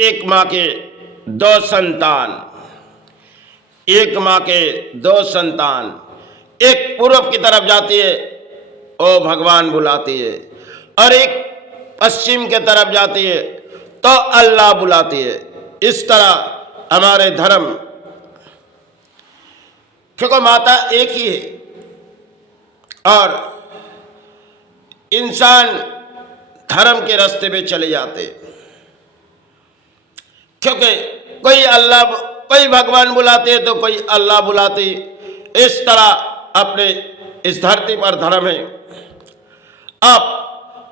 एक माँ के दो संतान, एक माँ के दो संतान, एक पूर्व की तरफ जाती है, ओ भगवान बुलाती है, और एक पश्चिम के तरफ जाती है तो अल्लाह बुलाती है। इस तरह हमारे धर्म, क्योंकि माता एक ही है और इंसान धर्म के रास्ते पे चले जाते, क्योंकि कोई अल्लाह, कोई भगवान बुलाते तो कोई अल्लाह बुलाती। इस तरह अपने इस धरती पर धर्म है। अब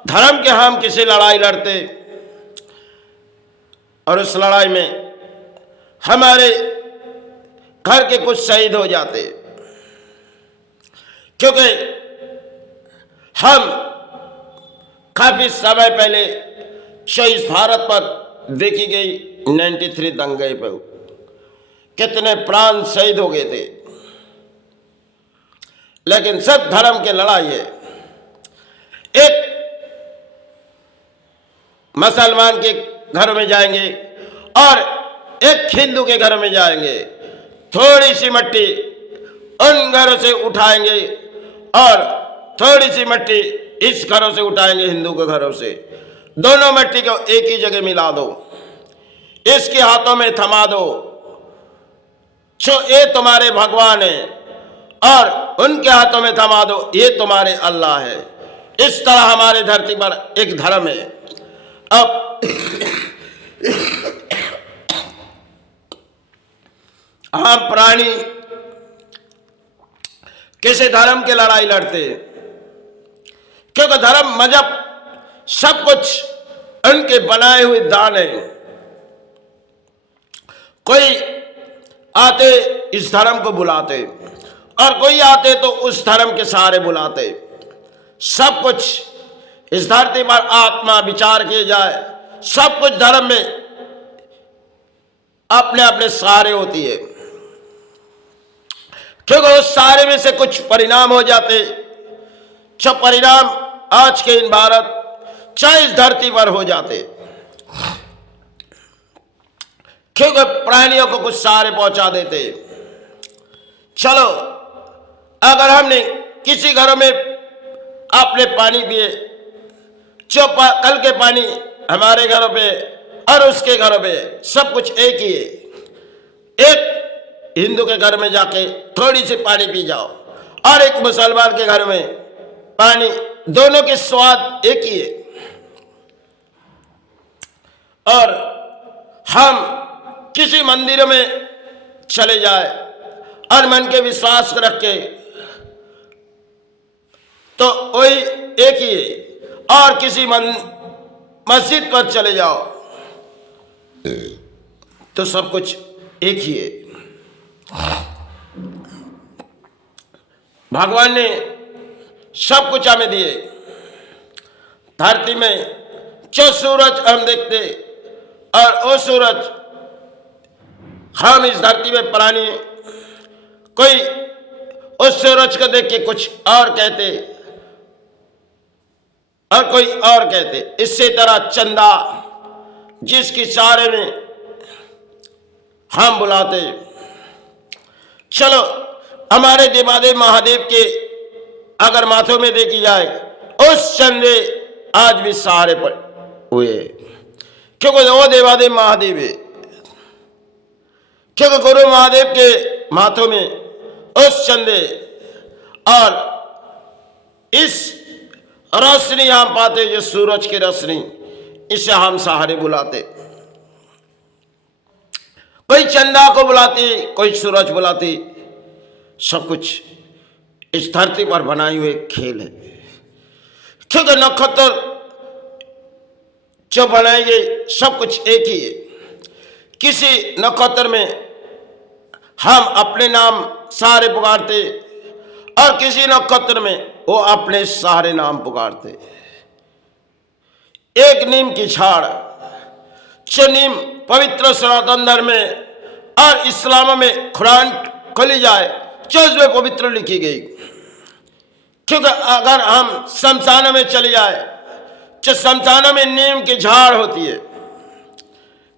धर्म के हम किसी लड़ाई लड़ते और उस लड़ाई में हमारे घर के कुछ शहीद हो जाते, क्योंकि हम काफी समय पहले जो इस भारत पर देखी गई 93 दंगे पर कितने प्राण शहीद हो गए थे, लेकिन सब धर्म के लड़ाई है। एक मुसलमान के घर में जाएंगे और एक हिंदू के घर में जाएंगे, थोड़ी सी मिट्टी उन घरों से उठाएंगे और थोड़ी सी मिट्टी इस घरों से उठाएंगे, हिंदू के घरों से। दोनों मिट्टी को एक ही जगह मिला दो, इसके हाथों में थमा दो, जो ये तुम्हारे भगवान है, और उनके हाथों में थमा दो, ये तुम्हारे अल्लाह है। इस तरह हमारे धरती पर एक धर्म है। अब हम प्राणी किसी धर्म की लड़ाई लड़ते, क्योंकि धर्म मजहब सब कुछ उनके बनाए हुए दान है। कोई आते इस धर्म को बुलाते और कोई आते तो उस धर्म के सहारे बुलाते। सब कुछ इस धरती पर आत्मा विचार किए जाए, सब कुछ धर्म में अपने अपने सहारे होती है, क्योंकि उस सहारे में से कुछ परिणाम हो जाते, जो परिणाम आज के इन भारत चाहे इस धरती पर हो जाते, क्योंकि प्राणियों को कुछ सहारे पहुंचा देते। चलो, अगर हमने किसी घरों में आपने पानी पिए, जो कल के पानी हमारे घरों पे और उसके घरों पे सब कुछ एक ही है। एक हिंदू के घर में जाके थोड़ी सी पानी पी जाओ और एक मुसलमान के घर में पानी, दोनों के स्वाद एक ही है। और हम किसी मंदिर में चले जाए और मन के विश्वास रख के, तो वही एक ही है। और किसी मस्जिद पर चले जाओ तो सब कुछ एक ही है। भगवान ने सब कुछ हमें दिए। धरती में जो सूरज हम देखते और वो सूरज, हम इस धरती में प्राणी, कोई उस सूरज को देख के कुछ और कहते और कोई और कहते। इसी तरह चंदा, जिसकी सारे में हम बुलाते। चलो, हमारे देवादेव महादेव के अगर माथों में देखी जाए, उस चंदे आज भी सहारे पर हुए, क्योंकि वो देवादेव महादेव है। क्योंकि गुरु महादेव के माथों में उस चंदे और इस रोशनी हम पाते, जो सूरज की रोशनी, इसे हम सहारे बुलाते। कोई चंदा को बुलाती, कोई सूरज बुलाती। सब कुछ इस धरती पर बनाए हुए खेल है, क्योंकि नक्षत्र जो बनाए गए सब कुछ एक ही है। किसी नक्षत्र में हम अपने नाम सहारे पुकारते और किसी नक्षत्र में वो अपने सहारे नाम पुकारते। एक नीम की झाड़, जो नीम पवित्र सनातन धर्म में और इस्लाम में कुरान खोली जाए, जो उसमें पवित्र लिखी गई। क्योंकि अगर हम शमशानों में चले जाए, जो शमशानों में नीम की झाड़ होती है,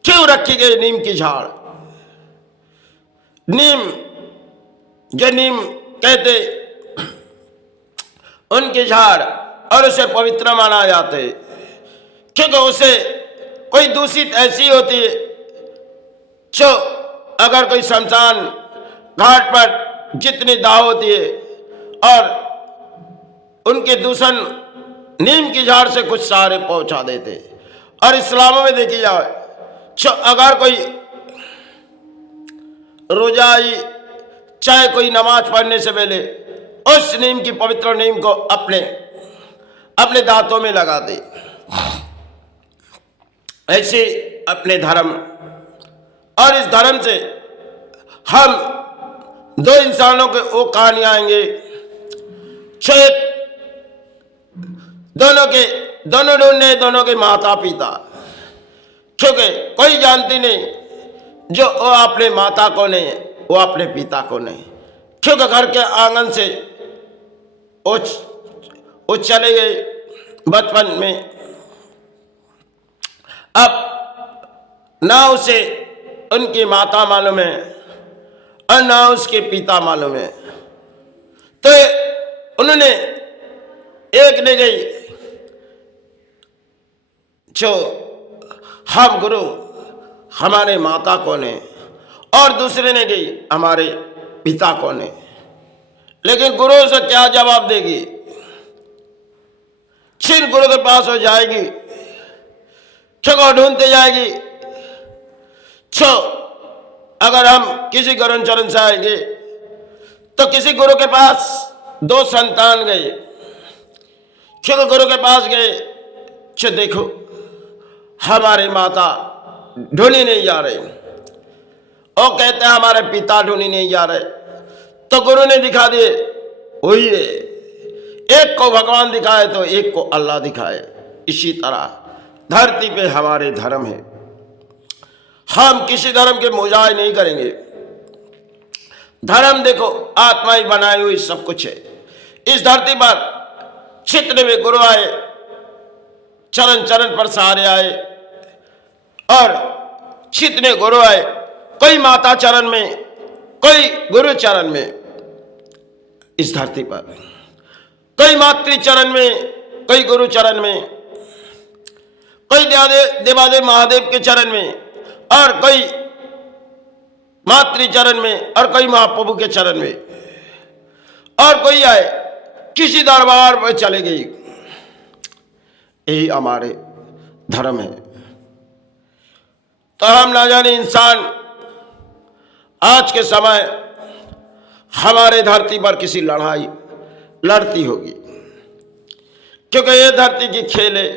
क्यों रखी गई नीम की झाड़? नीम जो नीम कहते उनकी झाड़, और उसे पवित्र माना जाते क्योंकि उसे कोई दूषित ऐसी होती है जो अगर कोई शमशान घाट पर जितनी दाह होती है और उनके दूषण नीम की झाड़ से कुछ सारे पहुंचा देते। और इस्लाम में देखी जाए जो अगर कोई रोजाई चाहे कोई नमाज पढ़ने से पहले उस नीम की पवित्र नीम को अपने दांतों में लगा दे, ऐसे अपने धर्म और इस धर्म से हम दो इंसानों के वो कहानी आएंगे दोनों ढूंढने दोनों के माता पिता, क्योंकि कोई जानती नहीं जो वो अपने माता को नहीं वो अपने पिता को नहीं, क्योंकि घर के आंगन से वो चले गए बचपन में, अब ना उसे उनकी माता मालूम है और ना उसके पिता मालूम है। तो उन्होंने एक ने गई जो हम गुरु हमारे माता कौन है, और दूसरे ने गई हमारे पिता कौन है। लेकिन गुरु से क्या जवाब देगी? छिन गुरु के पास हो जाएगी, छको ढूंढते जाएगी। छो अगर हम किसी गुरु चरण से आएंगे तो किसी गुरु के पास दो संतान गए, क्योंकि गुरु के पास गए छो देखो हमारे माता ढूंढी नहीं जा रहे, और कहते हैं हमारे पिता ढूंढी नहीं जा रहे। तो गुरु ने दिखा दिए वही है, एक को भगवान दिखाए तो एक को अल्लाह दिखाए। इसी तरह धरती पे हमारे धर्म है, हम किसी धर्म के मुजाहिद नहीं करेंगे। धर्म देखो आत्मा ही बनाई हुई सब कुछ है। इस धरती पर चित्र में गुरु आए, चरण चरण पर सहारे आए, और चित्र में गुरु आए, कोई माता चरण में कोई गुरु चरण में। इस धरती पर कोई मातृ चरण में कोई गुरु चरण में, कोई देवादेव महादेव के चरण में, और कोई मातृ चरण में, और कोई महाप्रभु के चरण में, और कोई आए किसी दरबार पर चले गई। यही हमारे धर्म है। तो हम ना जाने इंसान आज के समय हमारे धरती पर किसी लड़ाई लड़ती होगी, क्योंकि ये धरती की खेल है।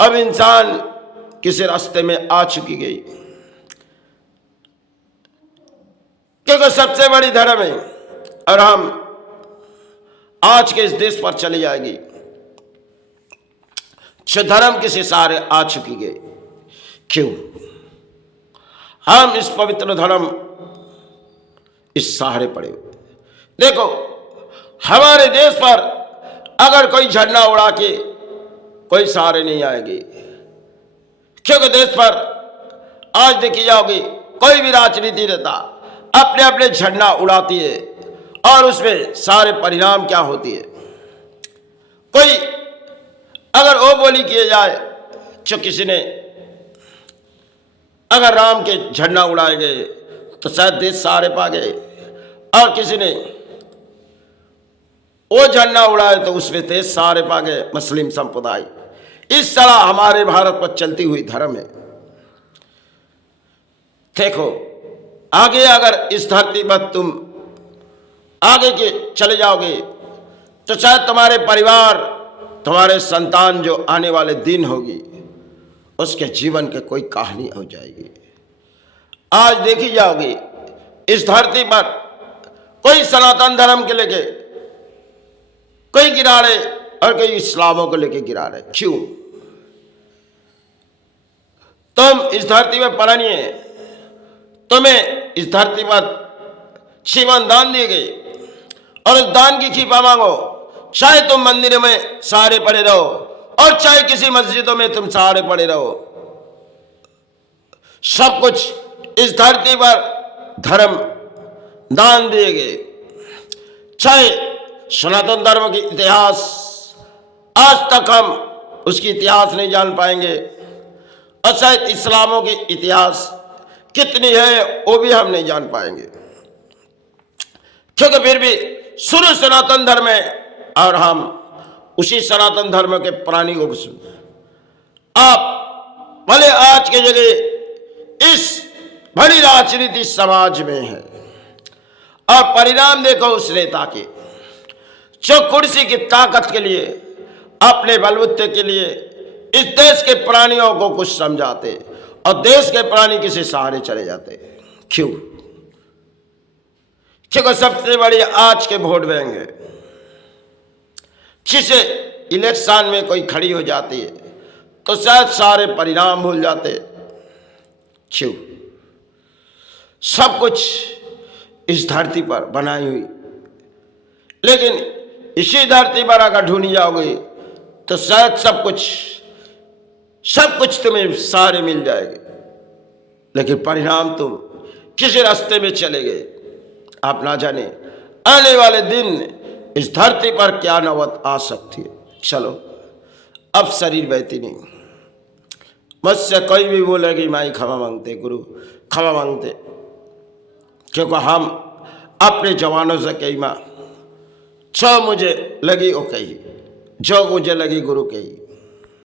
अब इंसान किसी रास्ते में आ चुकी गई, क्योंकि सबसे बड़ी धर्म है, और हम आज के इस देश पर चली जाएगी जो धर्म किसी सहारे आ चुकी गई। क्यों? हम इस पवित्र धर्म इस सहारे पड़े हुए। देखो हमारे देश पर अगर कोई झंडा उड़ा के कोई सहारे नहीं आएगी, क्योंकि देश पर आज देखी जाओगी कोई भी राजनीति नेता अपने अपने झंडा उड़ाती है, और उसमें सारे परिणाम क्या होती है। कोई अगर वो बोली किए जाए जो किसी ने अगर राम के झंडा उड़ाए गए तो शायद देश सहारे पा गए, और किसी ने वो झंडा उड़ाए तो उसमें देश सहारे पा गए मुस्लिम संप्रदाय। इस तरह हमारे भारत पर चलती हुई धर्म है। देखो आगे अगर इस धरती पर तुम आगे के चले जाओगे तो शायद तुम्हारे परिवार, तुम्हारे संतान जो आने वाले दिन होगी उसके जीवन के कोई कहानी हो जाएगी। आज देखी जाओगी इस धरती पर कोई सनातन धर्म के लेके कोई गिरा रहे और कोई इस्लामों को लेके गिरा रहे। क्यों? तुम इस धरती में पढ़निए, तुम्हें इस धरती पर जीवन दान दिए गए, और उस दान की खीपा मांगो। चाहे तुम मंदिर में सहारे पड़े रहो और चाहे किसी मस्जिदों में तुम सहारे पड़े रहो, सब कुछ इस धरती पर धर्म दान दिए गए। चाहे सनातन धर्म की इतिहास आज तक हम उसकी इतिहास नहीं जान पाएंगे, और शायद इस्लामों की इतिहास कितनी है वो भी हम नहीं जान पाएंगे, क्योंकि फिर भी शुरू सनातन धर्म है और हम उसी सनातन धर्म के प्राणी को सुन। आप भले आज के जगह इस बड़ी राजनीति समाज में है, और परिणाम देखो उस नेता के जो कुर्सी की ताकत के लिए, अपने बलबूते के लिए इस देश के प्राणियों को कुछ समझाते और देश के प्राणी किसी सहारे चले जाते। क्यों? क्योंकि सबसे बड़ी आज के वोट बैंक है। जिसे इलेक्शन में कोई खड़ी हो जाती है तो शायद सारे परिणाम भूल जाते। क्यों? सब कुछ इस धरती पर बनाई हुई, लेकिन इसी धरती पर अगर ढूंढी जाओगे तो शायद सब कुछ तुम्हें सारे मिल जाएंगे, लेकिन परिणाम तुम किसी रास्ते में चले गए। आप ना जाने आने वाले दिन इस धरती पर क्या नौबत आ सकती है। चलो, अब शरीर बहती नहीं। मुझसे कोई भी बोलेगी माई क्षमा मांगते, गुरु क्षमा मांगते, क्योंकि हम अपने जवानों से कही माँ जो मुझे लगी वो कही, जो मुझे लगी गुरु कही।